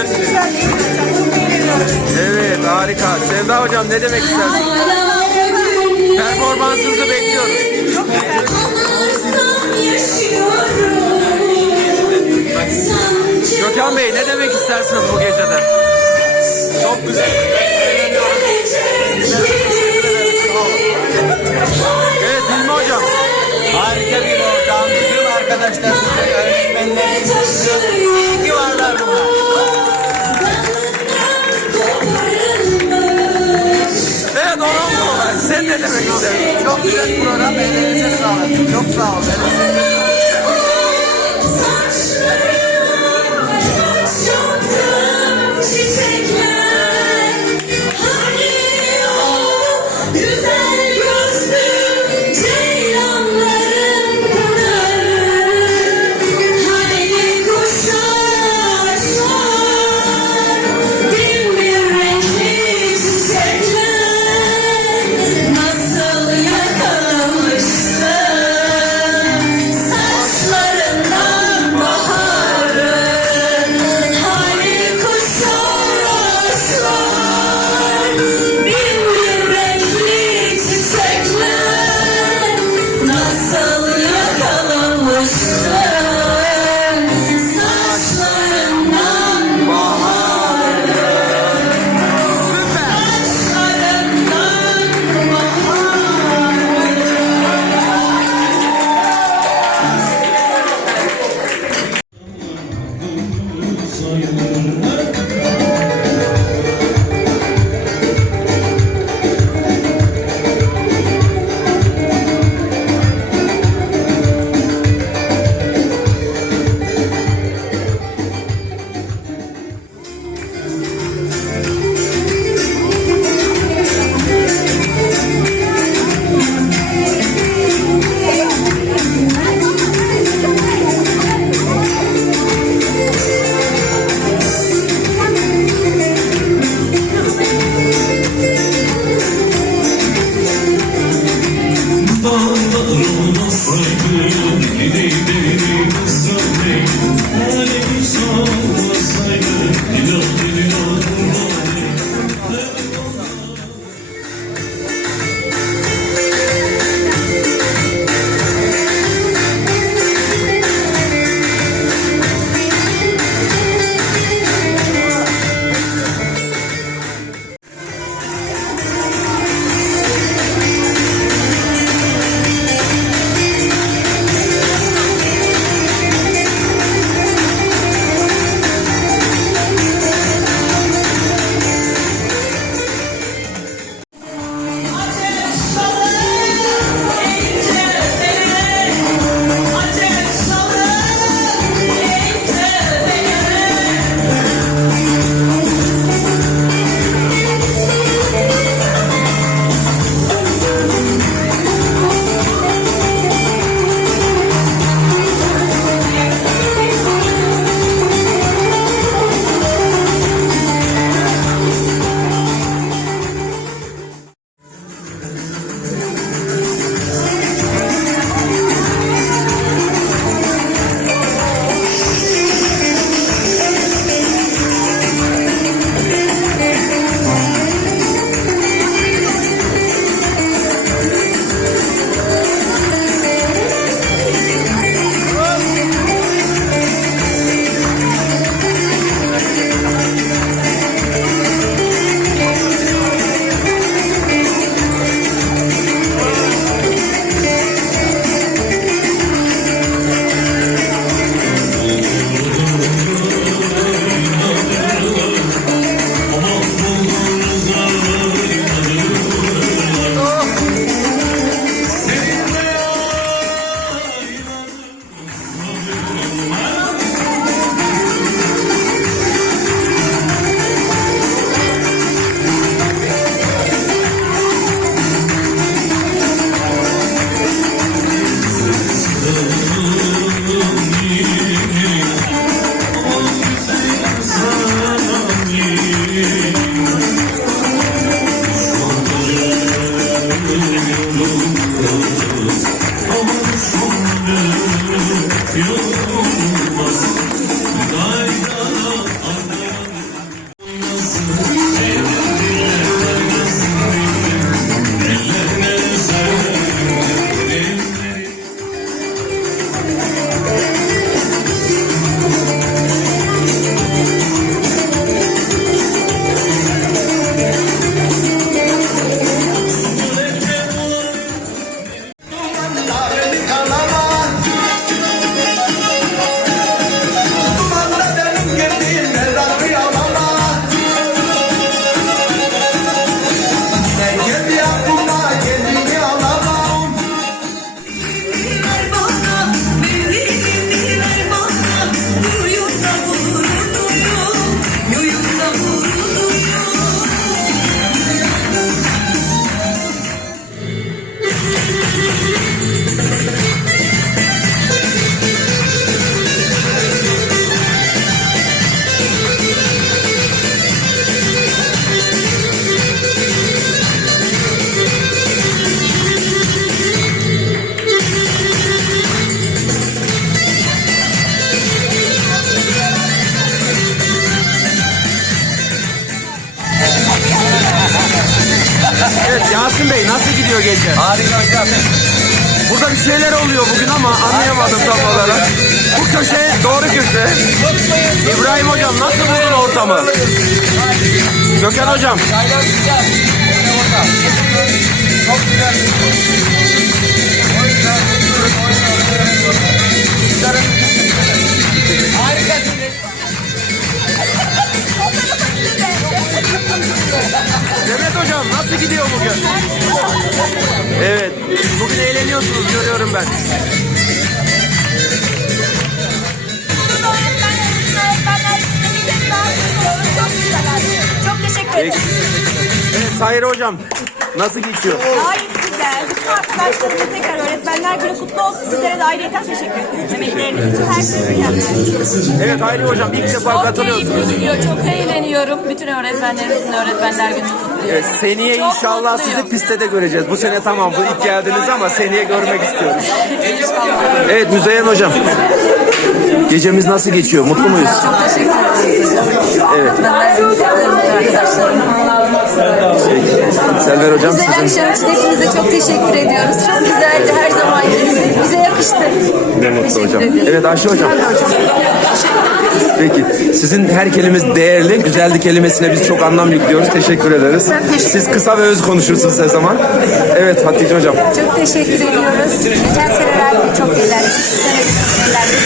Göz- Evet harika. Sevda hocam ne demek istersin? Performansınızı bekliyoruz. Gökhan Bey ne demek istersiniz bu geceden? Çok güzel. Evet Hilmi hocam. Harika bir ortam. Tüm arkadaşlarımızı, öğretmenlerimizi iyi ki varlar bunlar. Evet Orhan Baba sen ne demek istersin? Çok güzel program. Ellerinize sağlık. Çok sağ. Güzel Şeyler oluyor bugün ama anlayamadım tam olarak. Bu köşe doğru köşe. İbrahim hocam nasıl buldun ortamı? Gökhan hocam Çaylar Demet hocam nasıl gidiyor bugün? Evet bugün eğleniyorsunuz görüyorum ben. Çok teşekkür ederim. Evet Sayır hocam nasıl geçiyor? Gayet Bütün arkadaşlarımıza tekrar öğretmenler günü kutlu olsun. Sizlere de ayrıca teşekkür ederim. Emekleriniz için her şey mükemmel. Evet Hayri hocam ilk defa Çok katılıyorsunuz. keyifli gidiyor. Çok eğleniyorum. Bütün öğretmenlerimizin öğretmenler günü kutluyorum. Evet, seneye Çok inşallah mutluyum. sizi pistte de göreceğiz. Bu sene tamam bu ilk geldiniz ama seneye görmek istiyoruz. Evet Müzeyyen hocam. Gecemiz nasıl geçiyor? Mutlu muyuz? Çok teşekkür ederiz. Evet. Ben arkadaşlarım. Selver hocam Güzel sizin akşam için hepinize çok teşekkür ediyoruz. Çok güzeldi her zaman gibi. Bize yakıştı. ne mutlu Teşekkür hocam. Evet Ayşe hocam. Ben. Peki sizin her kelimeniz değerli. Güzeldi kelimesine biz çok anlam yüklüyoruz. Teşekkür ederiz. Siz kısa ve öz konuşursunuz her zaman. Evet Hatice hocam. Çok teşekkür ediyoruz. Geçen senelerde çok eğlendik. Bu sene de çok eğlendik.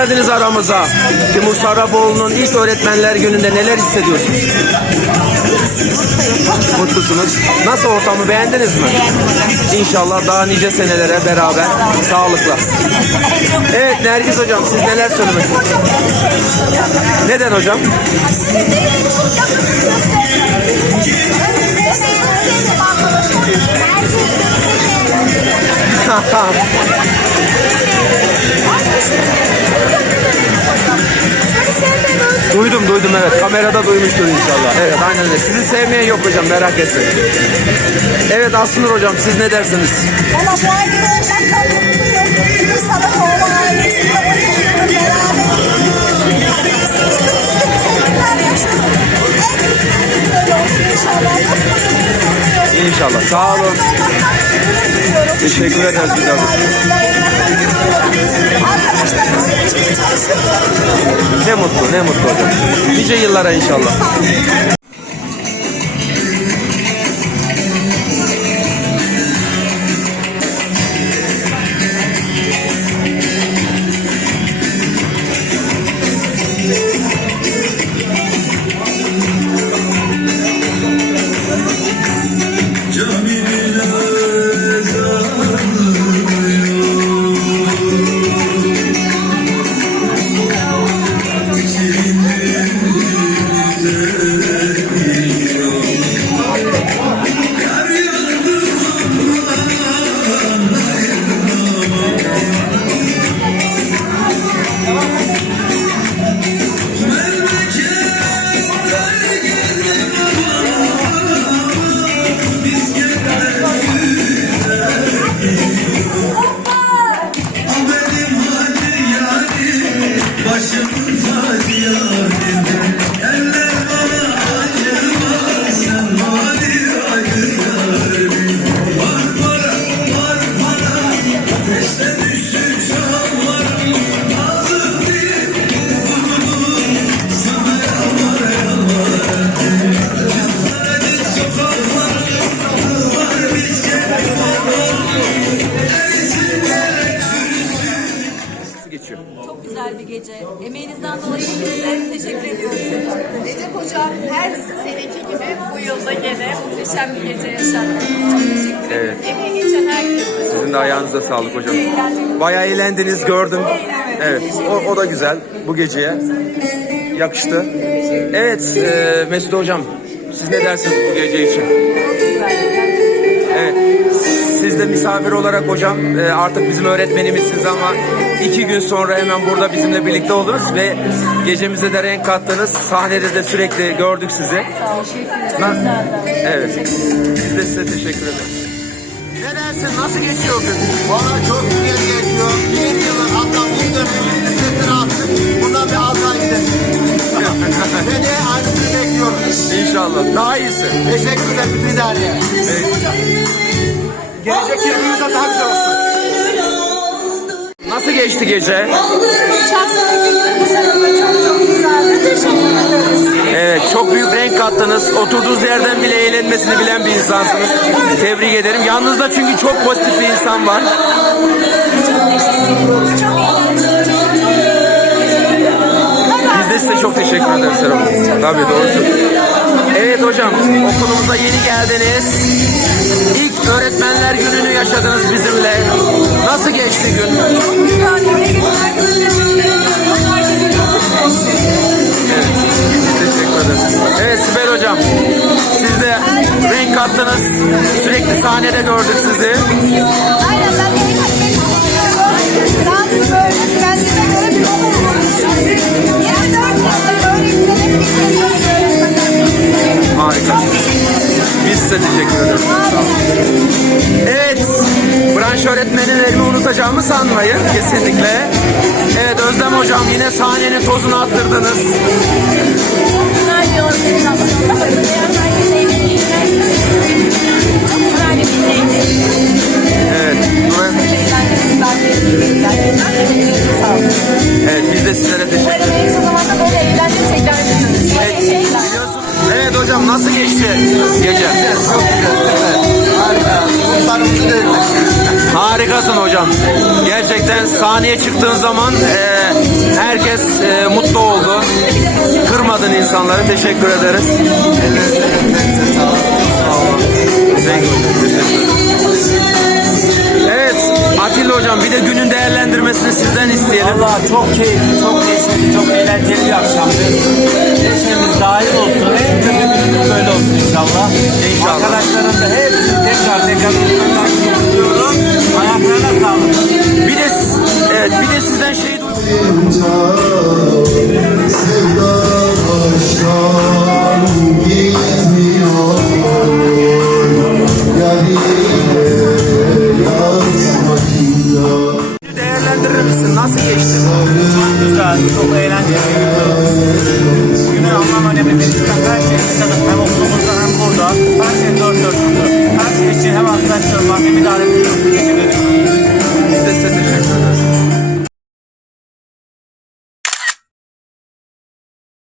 Geldiniz aramıza. Timur Saraboğlu'nun ilk öğretmenler gününde neler hissediyorsunuz? Mutlusunuz. Nasıl ortamı beğendiniz mi? İnşallah daha nice senelere beraber sağlıkla. Evet Nergis hocam siz neler söylemek istiyorsunuz? Neden hocam? duydum evet. Kamerada duymuştur inşallah. Evet aynen öyle. Sizi sevmeyen yok hocam merak etmeyin. Evet Aslı'nur hocam siz ne dersiniz? Ama bu arkadaşlar mutluyum. Sabah oğlan ailesiyle beraber. Çok mutluyum. İnşallah. Sağ olun. Teşekkür ederiz Ne mutlu ne mutlu hocam. Nice yıllara inşallah. Amen. Önce. Emeğinizden dolayı hepinize teşekkür ediyoruz. Recep Hocam her seneki gibi bu yılda gene muhteşem bir gece yaşattınız. Çok teşekkür ederim. Evet. Emeği geçen herkese. Sizin de ayağınıza sağlık hocam. Bayağı eğlendiniz gördüm. Evet o, o da güzel bu geceye. Yakıştı. Evet e, Mesut hocam siz ne dersiniz bu gece için? Evet. Siz de misafir olarak hocam e, artık bizim öğretmenimizsiniz ama iki gün sonra hemen burada bizimle birlikte oldunuz ve gecemize de renk kattınız. Sahnede de sürekli gördük sizi. Na- Evet. Biz de size teşekkür ederiz. Ne dersin? Nasıl geçiyor gün? Valla çok güzel geçiyor. Bir yılın hatta bir dönemin üstesini attık. Bundan bir altı ay gidelim. Seneye aynısını bekliyoruz. İnşallah. Daha iyisi. Teşekkürler bütün idareye. Gelecek yıl bu yıldan daha güzel olsun. Nasıl geçti gece? Evet, çok büyük renk kattınız. Oturduğunuz yerden bile eğlenmesini bilen bir insansınız. Tebrik ederim. Yanınızda çünkü çok pozitif bir insan var. Biz de size çok teşekkür ederiz. Tabii doğru. Evet hocam, okulumuza yeni geldiniz. İlk öğretmenler gününü yaşadınız bizimle. Nasıl geçti gün? Evet Sibel hocam, siz de renk kattınız. Sürekli sahnede gördük unutacağımı sanmayın kesinlikle. Evet Özlem hocam yine sahnenin tozunu attırdınız. Evet. Evet biz de sizlere teşekkür ederiz. Ediyoruz. Evet hocam nasıl geçti gece? Çok güzel. Harika. Kurtlarımızı dövmek. Harikasın hocam. Gerçekten sahneye çıktığın zaman e, herkes e, mutlu oldu. Kırmadın insanları. Teşekkür ederiz. Evet Atilla hocam bir de günün değerlendirmesini sizden isteyelim. Valla çok keyifli, çok neşeli, çok eğlenceli bir akşamdı. Neşemiz dahil olsun. Kötü günümüz böyle olsun inşallah. İnşallah. Arkadaşlarım da hepsini tekrar tekrar tekrar istiyorum. Ayaklarına sağlık. Bir de evet bir de sizden şey duydum.